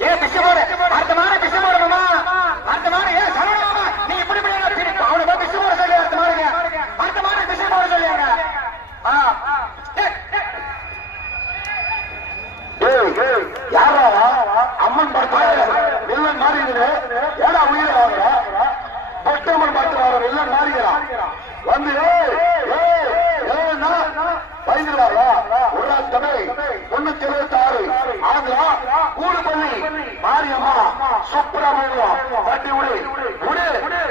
ஏ பிசுமோடு அர்த்தமான பிசுமோடு மாமா. அர்த்தமான ஏ சரவணமாமா நீ இப்படி இப்படி அம்மன் படத்துல ஏடா உயிரை வாங்குறா? பொட்டம்மன் படத்துல வர வில்லன் மாறிக்கிறான். வந்து ஏ ஒண்ணு வருவோம் வண்டி உடை உடை